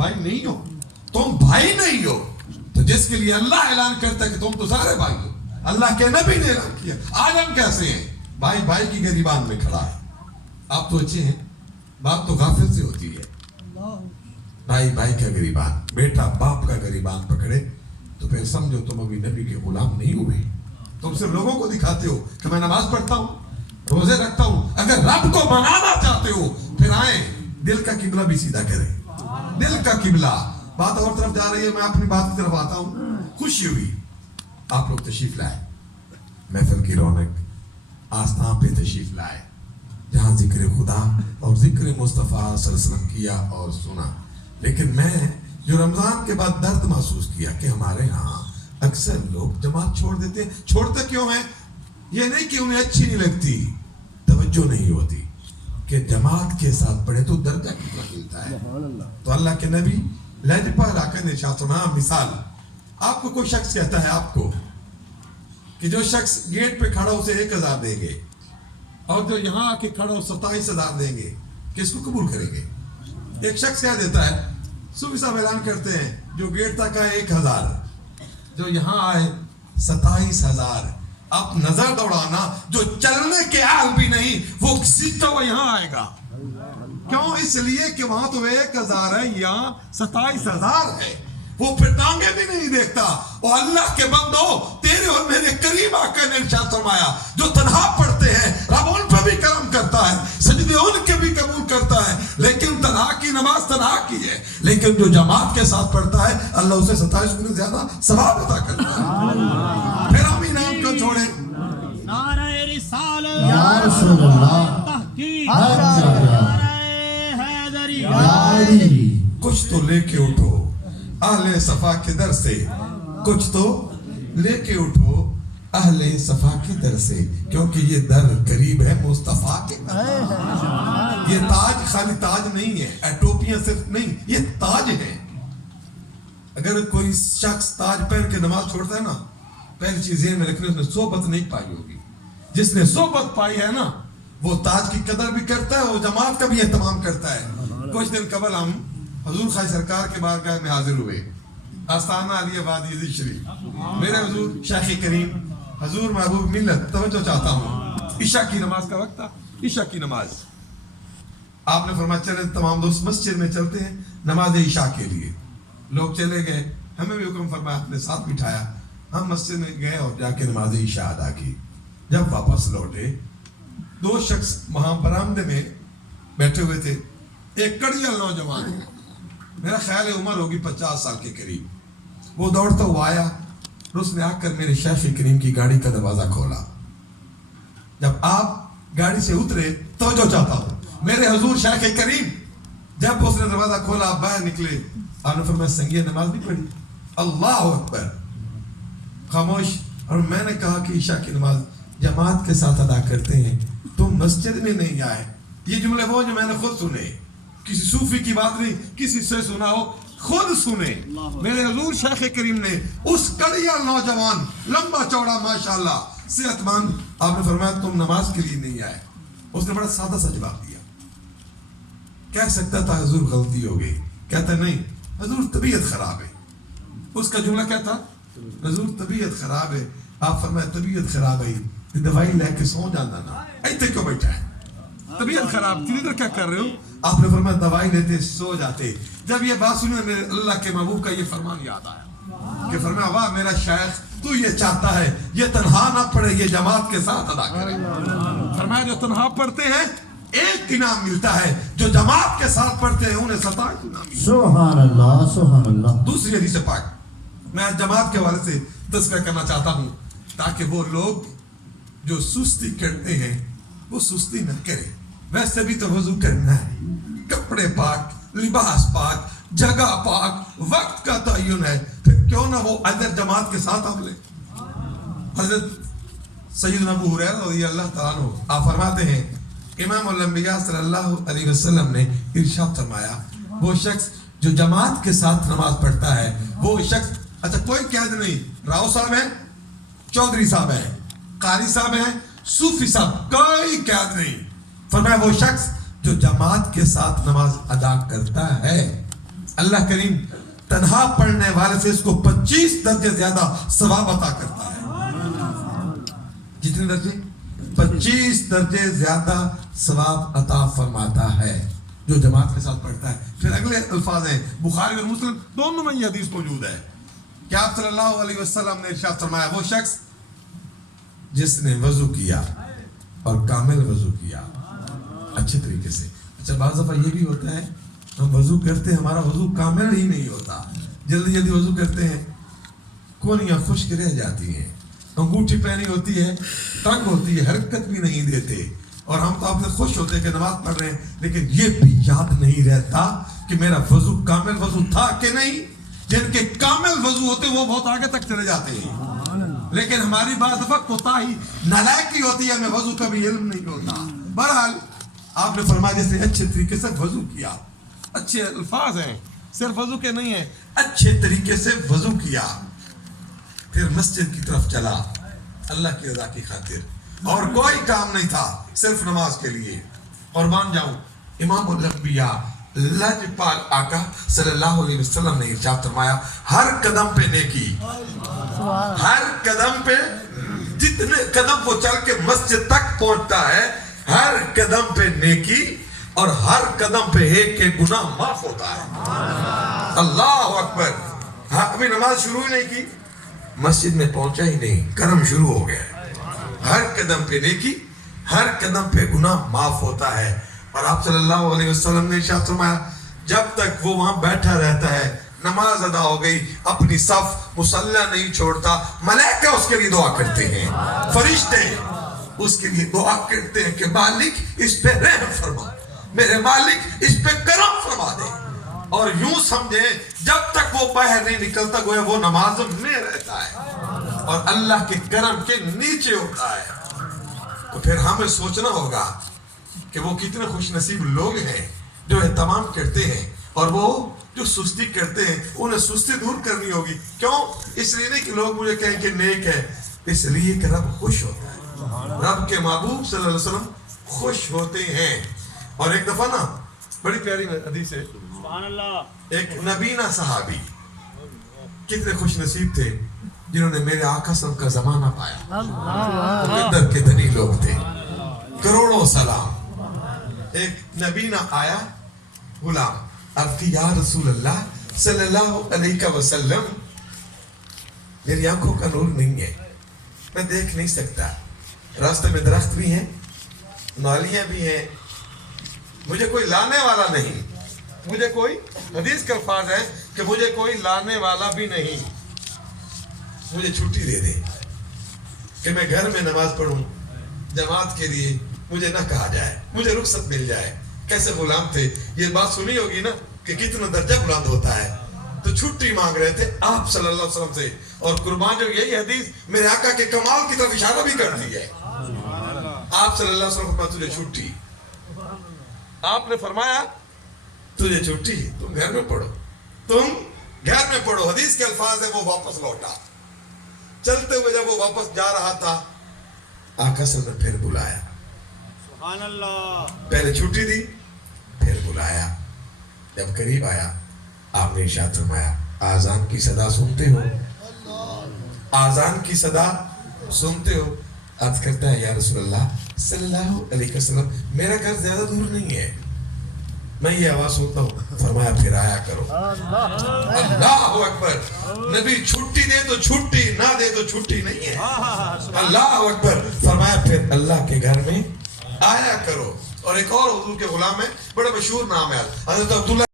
भाई नहीं हो, तुम भाई नहीं हो। तो जिसके लिए अल्लाह ऐलान करता है कि तुम तो सारे भाई हो, अल्लाह के नबी ने ऐलान किया। आज हम कैसे हैं? भाई भाई की गिरबान में खड़ा है। आप तो अच्छे हैं, बात तो गाफिल से होती है। भाई भाई का गिरबान, बेटा बाप का गिरबान पकड़े तो फिर समझो तुम अभी नबी के गुलाम नहीं हुए। तुम सिर्फ लोगों को दिखाते हो कि मैं नमाज पढ़ता हूँ, रोजे रखता हूँ। अगर रब को मनाना चाहते हो फिर आए, दिल का किबला भी सीधा करें। दिल का किबला, बात और तरफ जा रही है, मैं अपनी बात की तरफ आता हूँ। खुशी हुई आप लोग तशरीफ लाए, महफिल की रौनक आस्थान पे तशरीफ लाए, जहाँ जिक्र खुदा और जिक्र मुस्तफ़ा सल्लल्लाहु अलैहि वसल्लम किया और सुना। लेकिन मैं जो रमजान के बाद दर्द महसूस किया कि हमारे यहाँ अक्सर लोग जमात छोड़ देते हैं। छोड़ते क्यों हैं? ये नहीं कि उन्हें अच्छी नहीं लगती, तवज्जो नहीं होती कि जमात के साथ पढ़े तो दर्जा कितना मिलता है। तो अल्लाह के नबी लजपा लाकर ने शातना मिसाल, आपको कोई शख्स कहता है आपको कि जो शख्स गेट पे खड़ा उसे 1000 देंगे और जो यहाँ आके खड़ा हो 27,000 देंगे, किसको कबूल करेंगे? एक शख्स क्या देता है, सूफी साहब ऐलान करते हैं जो गेट तक आए 1000, जो यहाँ आए 27,000। आप नजर दौड़ाना, जो चलने के आल भी नहीं वो सीखता हुआ यहाँ आएगा। क्यों? इसलिए कि वहां तो 1000 है, यहाँ 27,000 है। वो फिर टांगे भी नहीं देखता। और अल्लाह के बंदो, तेरे और मेरे करीब आकर ने इरशाद फरमाया, जो तन्हा पढ़ते हैं रब उन पर भी करम करता है, सजदे उनके भी कबूल करता है। लेकिन तन्हा की नमाज तन्हा की है, लेकिन जो जमात के साथ पढ़ता है अल्लाह उसे 27 गुना ज्यादा सवाब अता करता है। फिर हम इनाम क्यों छोड़े? नारे रिसालत या रसूल अल्लाह, तहकीक नारे हैदरी, कुछ तो लेके उठो अहले सफा के दर से, कुछ तो लेके उठो अहले सफा के दर से, क्योंकि ये दर करीब है मुस्तफा के दर। ये ताज खाली ताज नहीं है, टोपियां सिर्फ नहीं, ये ताज है। अगर कोई शख्स ताज पहन के नमाज छोड़ता है ना, पहली चीज में रखनी, उसने सोबत नहीं पाई होगी। जिसने सोबत पाई है ना, वो ताज की कदर भी करता है और जमात का भी एहतमाम करता है। कुछ दिन कबल हम हजूर खाई सरकार के बारगाह में हाजिर हुए, आस्ताना अली शरीफ। मेरे हजूर शेख करीम हजूर महबूब मिल्लत, तवज्जो चाहता हूँ, ईशा की नमाज का वक्त था, ईशा की नमाज आपने फरमाया चले तमाम दोस्त मस्जिद में चलते हैं नमाज ईशा के लिए। लोग चले गए, हमें भी हुक्म फरमाया, अपने साथ बिठाया, हम मस्जिद में गए और जाके नमाज ईशा अदा की। जब वापस लौटे, 2 शख्स वहां बरामदे में बैठे हुए थे। एक कड़िया नौजवान, मेरा ख्याल है उम्र होगी 50 साल के करीब, वो दौड़ता हुआ आया, उसने आकर मेरे शेख करीम की गाड़ी का दरवाजा खोला। जब आप गाड़ी से उतरे तो जो चाहता हूं, मेरे हुजूर शेख करीम जब उसने दरवाजा खोला, बाहर निकले, आपने फरमाया संगीत नमाज नहीं पढ़ी? अल्लाह अकबर। खामोश। और मैंने कहा कि ईशा की नमाज जमात के साथ अदा करते हैं, तुम मस्जिद में नहीं आए। ये जुमले वो जो मैंने खुद सुने, किसी सूफी की बात नहीं, किसी से सुना हो, खुद सुने। मेरे हुजूर शेख करीम ने उस कड़िया नौजवान, लंबा चौड़ा माशाल्लाह, सेहतमंद, आपने फरमाया तुम नमाज के लिए नहीं आए। उसने बड़ा सादा सा जवाब दिया। कह सकता था हुजूर गलती हो गई, कहता नहीं हुजूर तबीयत खराब है। उसका जुमला क्या था? हुजूर तबीयत खराब है। आप फरमाया तबीयत खराब है, दवाई लेके सो जाना ना, ऐसे क्यों बैठा है? तबीयत खराब थी, इधर क्या कर रहे हो? आपने फरमाया दवाई लेते सो जाते। जब ये बात सुनी, मेरे अल्लाह के महबूब का ये फरमान याद आया कि फरमाया वाह मेरा शायख, तू ये चाहता है ये तन्हा ना पढ़े, ये जमात के साथ अदा करे। फरमाया जो तन्हा पढ़ते हैं 1 इनाम मिलता है, जो जमात के साथ पढ़ते हैं उन्हें 27 इनाम मिलता है। सुभान अल्लाह, सुभान अल्लाह। दूसरी हदीस पाक मैं जमात के हवाले से तज़किरा करना चाहता हूँ, ताकि वो लोग जो सुस्ती करते हैं वो सुस्ती न करें। वैसे भी तो वजू करना है, कपड़े पाक, लिबास पाक, जगह पाक, वक्त का तयन है, फिर क्यों ना वो अदर जमात के साथ आप ले। हजरत सैयदना अबू हुरैरा रज़ियल्लाहु तआला अन्हु आप फरमाते हैं, इमाम अल-अंबिया सल्लल्लाहु अलैहि वसल्लम ने इरशाद फरमाया, वो शख्स जो जमात के साथ नमाज पढ़ता है, वो शख्स, अच्छा कोई कैद नहीं, राव साहब है, चौधरी साहब है, कारी साहब है, सूफी साहब, कोई कैद नहीं। फरमाया वो शख्स जो जमात के साथ नमाज अदा करता है, اللہ کریم تنہا پڑھنے والے سے اس کو 25 درجے زیادہ ثواب عطا کرتا ہے. کتنے درجے؟ 25 درجے زیادہ ثواب عطا فرماتا ہے جو جماعت کے ساتھ پڑھتا ہے. پھر اگلے الفاظ ہیں بخاری اور مسلم دونوں میں یہ حدیث موجود ہے کہ آپ صلی اللہ علیہ وسلم نے ارشاد فرمایا وہ شخص جس نے وضو کیا اور کامل وضو کیا اچھے طریقے سے. اچھا بعض دفعہ یہ بھی ہوتا ہے ہم وضو کرتے ہیں ہمارا وضو کامل ہی نہیں ہوتا, جلدی جلدی وضو کرتے ہیں, کونیاں خشک رہ جاتی ہیں, انگوٹھی پہنی ہوتی ہے تنگ ہوتی ہے, حرکت بھی نہیں دیتے, اور ہم تو آپ سے خوش ہوتے ہیں کہ نماز پڑھ رہے ہیں لیکن یہ بھی یاد نہیں رہتا کہ میرا وضو کامل وضو تھا کہ نہیں. جن کے کامل وضو ہوتے وہ بہت آگے تک چلے جاتے ہیں, لیکن ہماری بعض دفعہ کوتاہی نالائکی ہوتی ہے, ہمیں وضو کا بھی علم نہیں ہوتا. بہرحال آپ نے فرمایا جیسے اچھے طریقے سے وضو کیا, اچھے الفاظ ہیں صرف وضو کے نہیں ہیں, اچھے طریقے سے وضو کیا, پھر مسجد کی طرف چلا اللہ کی رضا کی خاطر, اور کوئی کام نہیں تھا صرف نماز کے لیے. قربان جاؤں امام الانبیاء لاجپال آقا صلی اللہ علیہ وسلم نے ارشاد فرمایا ہر قدم پہ نیکی, ہر قدم پہ جتنے قدم وہ چل کے مسجد تک پہنچتا ہے ہر قدم پہ نیکی اور ہر قدم پہ ایک ایک گناہ معاف ہوتا ہے. اللہ اکبر. ہاں ابھی نماز شروع ہی نہیں کی, مسجد میں پہنچا ہی نہیں, کرم شروع ہو گیا. ہر قدم پہ نیکی, ہر قدم پہ گناہ معاف ہوتا ہے. اور آپ صلی اللہ علیہ وسلم نے ارشاد فرمایا جب تک وہ وہاں بیٹھا رہتا ہے نماز ادا ہو گئی اپنی صف مصلی نہیں چھوڑتا, ملائکہ اس کے لیے دعا کرتے ہیں, فرشتے اس کے لیے دعا کرتے ہیں کہ مالک اس پہ رحم فرما, میرے مالک اس پہ کرم فرما دے. اور یوں سمجھیں جب تک وہ باہر نہیں نکلتا گویا وہ نماز میں رہتا ہے اور اللہ کے کرم کے نیچے ہوتا ہے. تو پھر ہمیں سوچنا ہوگا کہ وہ کتنے خوش نصیب لوگ ہیں جو اہتمام کرتے ہیں, اور وہ جو سستی کرتے ہیں انہیں سستی دور کرنی ہوگی. کیوں؟ اس لیے نہیں کہ لوگ مجھے کہیں کہ نیک ہے, اس لیے کہ رب خوش ہوتا ہے, رب کے محبوب صلی اللہ علیہ وسلم خوش ہوتے ہیں. اور ایک دفعہ نا بڑی پیاری حدیث ہے, سبحان اللہ, ایک نبینا صحابی کتنے خوش نصیب تھے جنہوں نے میرے آقا صلی اللہ علیہ وسلم کا زمانہ پایا. مقدر کے دھنی لوگ تھے, کروڑوں سلام. ایک نبینا آیا غلام, اب کی یا رسول اللہ صلی اللہ علیہ وسلم میری آنکھوں کا نور نہیں ہے, میں دیکھ نہیں سکتا, راستے میں درخت بھی ہیں نالیاں بھی ہیں, مجھے کوئی لانے والا نہیں, مجھے کوئی, حدیث کا الفاظ ہے کہ مجھے کوئی لانے والا بھی نہیں, مجھے چھٹی دے دے کہ میں گھر میں نماز پڑھوں جماعت کے لیے, مجھے نہ کہا جائے, مجھے رخصت مل جائے. کیسے غلام تھے, یہ بات سنی ہوگی نا کہ کتنا درجہ بلند ہوتا ہے. تو چھٹی مانگ رہے تھے آپ صلی اللہ علیہ وسلم سے, اور قربان جو یہی حدیث میرے آقا کے کمال کی طرف اشارہ بھی کرتی ہے. آپ صلی اللہ علیہ وسلم کو تجھے چھٹی, آپ نے فرمایا تجھے چھٹی, تم گھر میں پڑھو, تم گھر میں پڑھو. حدیث کے الفاظ ہیں وہ واپس لوٹا. چلتے ہوئے جب وہ واپس جا رہا تھا آقا صلی اللہ علیہ وسلم نے پھر بلایا, سبحان اللہ, پہلے چھٹی دی پھر بلایا. جب قریب آیا آپ نے ارشاد فرمایا آذان کی صدا سنتے ہو, آذان کی صدا سنتے ہو. عرض کرتا ہے یا رسول اللہ صلی اللہ علیہ وسلم میرا گھر زیادہ دور نہیں ہے, میں یہ آواز سنتا ہوں. فرمایا پھر آیا کرو. اللہ اکبر. نبی چھٹی دے تو چھٹی, نہ دے تو چھٹی نہیں ہے. اللہ اکبر. فرمایا پھر اللہ کے گھر میں آیا کرو. اور ایک اور حضور کے غلام ہے, بڑا مشہور نام ہے حضرت عبداللہ